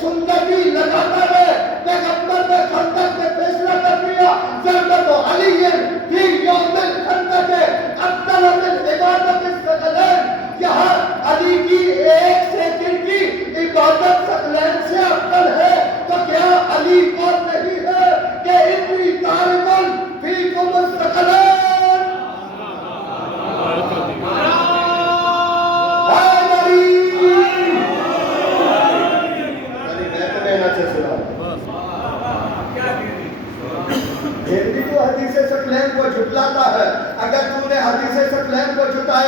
زندگی لگاتا ہے پیغمبر نے خندق میں فیصلہ کر دیا ضربت علی فی یوم الخندق افضل من عبادت الثقلین، یہاں علی کی ایک سیکنڈ کی عبادت ثقلین سے افضل ہے، تو کیا علی کو نہیں ہے کہ اتنی تارکن فیکم الثقلین؟ ہندی تو حدیث ثقلین کو جھٹلاتا ہے، اگر تو نے حدیث ثقلین کو جھٹلا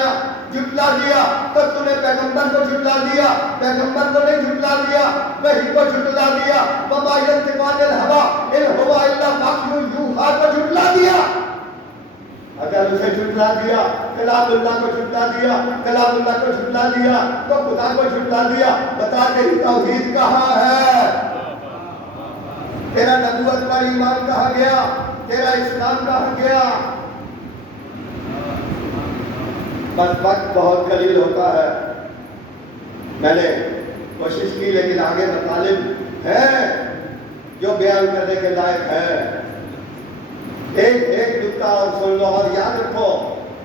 دیا تو تو نے پیغمبر کو جھٹلا دیا، پیغمبر کو نہیں جھٹلا دیا، وحی کو جھٹلا دیا، وما ینطق عن الہوی ان هو الا وحی یوحی کو جھٹلا دیا۔ اگر اسے جھٹلا دیا، کلام اللہ کو جھٹلا دیا، کلام اللہ کو جھٹلا دیا تو خدا کو جھٹلا دیا۔ بتا تیری توحید کہاں ہے؟ تیرا نبوت پر ایمان کہاں گیا؟ تیرا اسلام کہاں گیا؟ بس وقت بہت قلیل ہوتا ہے، میں نے کوشش کی لیکن آگے مطالب ہے جو بیان کرنے کے لائق ہے۔ ایک نکتہ اور سن لو اور یاد رکھو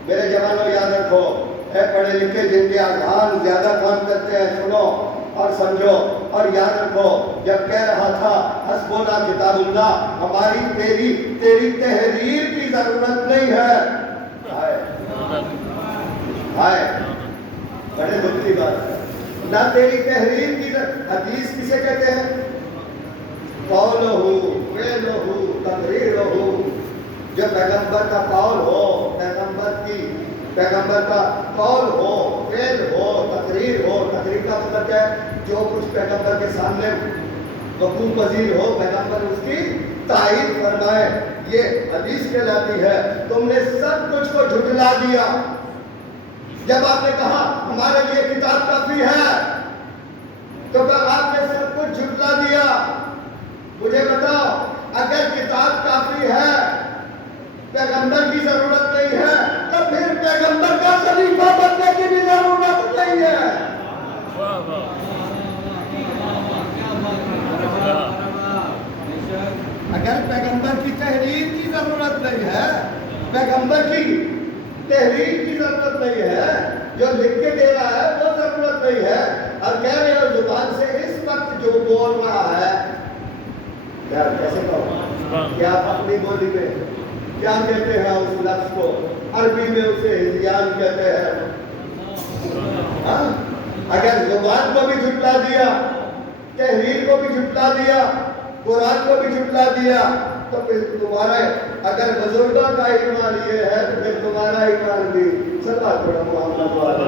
میرے جوانوں، یاد رکھو، اے پڑھے لکھے جن کے اذہان زیادہ کام کرتے ہیں، سنو اور سمجھو اور یاد رکھو، جب کہہ رہا تھا حسبنا کتاب اللہ، ہماری تیری تحریر کی ضرورت نہیں ہے، بڑے دکھ کی بات ہے، نہ تیری تحریر کی حدیث کسے کہتے ہیں؟ قولہ فعلہ تقریرہ، جو پیغمبر کا قول ہو، پیغمبر کا قول ہو، فعل ہو، تقریر ہو۔ تقریر کا مطلب کیا ہے؟ جو کچھ پیغمبر کے سامنے وقوع پذیر ہو، پیغمبر اس کی تائید فرمائے، یہ حدیث کہلاتی ہے۔ تم نے سب کچھ کو جھٹلا دیا، جب آپ نے کہا ہمارے لیے کتاب کافی ہے تو آپ نے سب کچھ جھٹلا دیا۔ مجھے بتاؤ، اگر کتاب کافی ہے، پیغمبر کی ضرورت نہیں ہے، تو پھر پیغمبر کا خلیفہ بننے کی بھی ضرورت نہیں ہے۔ اگر پیغمبر کی تحریر کی ضرورت نہیں ہے، پیغمبر کی تحریر کی ضرورت نہیں ہے، جو لکھ کے دے رہا ہے وہ ضرورت نہیں ہے، اور کہہ رہے ہو زبان سے اس وقت جو بول رہا ہے، یار کیسے کہو، کیا اپنی بولی میں کیا کہتے ہیں اس لفظ کو؟ عربی میں اسے ہذیان کہتے ہیں۔ اگر زبان کو بھی جھٹلا دیا، تحریر کو بھی جھٹلا دیا، قرآن کو بھی جھٹلا دیا، تو پھر تمہارا اگر بزرگوں کا ایمان یہ ہے تو پھر تمہارا ایمان بھی سلا تھوڑا محمد والا۔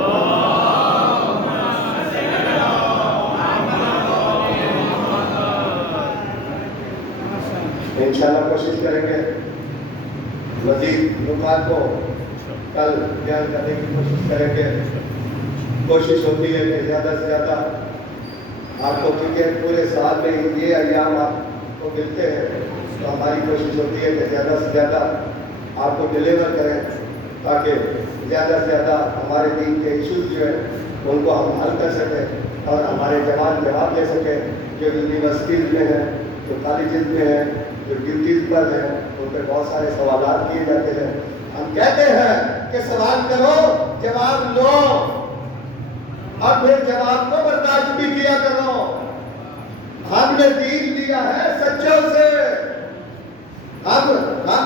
انشاءاللہ کوشش کریں گے مزید نکات کو کل بیان کرنے کی کوشش کریں گے۔ کوشش ہوتی ہے کہ زیادہ سے زیادہ آپ کو، کیونکہ پورے سال میں یہ ایام آپ کو ملتے ہیں، تو ہماری کوشش ہوتی ہے کہ زیادہ سے زیادہ آپ کو ڈیلیور کریں تاکہ زیادہ سے زیادہ ہمارے دین کے ایشوز جو ہیں ان کو ہم حل کر سکیں اور ہمارے جوان جواب دے سکیں، جو یونیورسٹیز میں ہیں، جو کالجز میں ہیں، جو ڈیوٹیز پر ہیں، ان پہ بہت سارے سوالات کیے جاتے ہیں۔ ہم کہتے ہیں کہ سوال کرو، جواب لو، اور پھر جواب کو برداشت بھی کیا کرو۔ ہم نے دین لیا ہے سچوں سے، ہم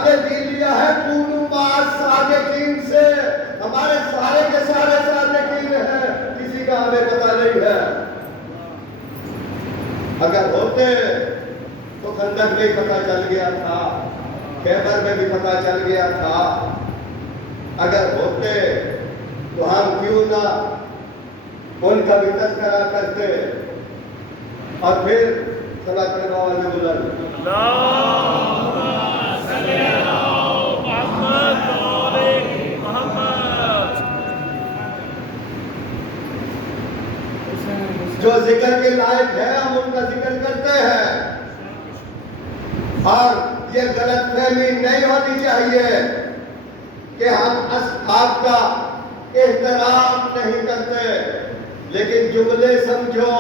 نے دین لیا ہے کونوا مع الصادقین سے۔ ہمارے سارے کے سارے صادقین ہیں، کسی کا ہمیں پتہ نہیں ہے۔ اگر ہوتے تو خندق میں پتہ چل گیا تھا، خیبر میں بھی پتہ چل گیا تھا۔ اگر ہوتے تو ہم کیوں نہ ان کا بھی تذکرہ کرتے، اور پھر صلاۃ اللہ علیہ وسلم جو ذکر کے لائق ہے ہم ان کا ذکر کرتے ہیں، اور یہ غلط فہمی نہیں ہونی چاہیے کہ ہم اصحاب کا احترام نہیں کرتے، لیکن جملے سمجھو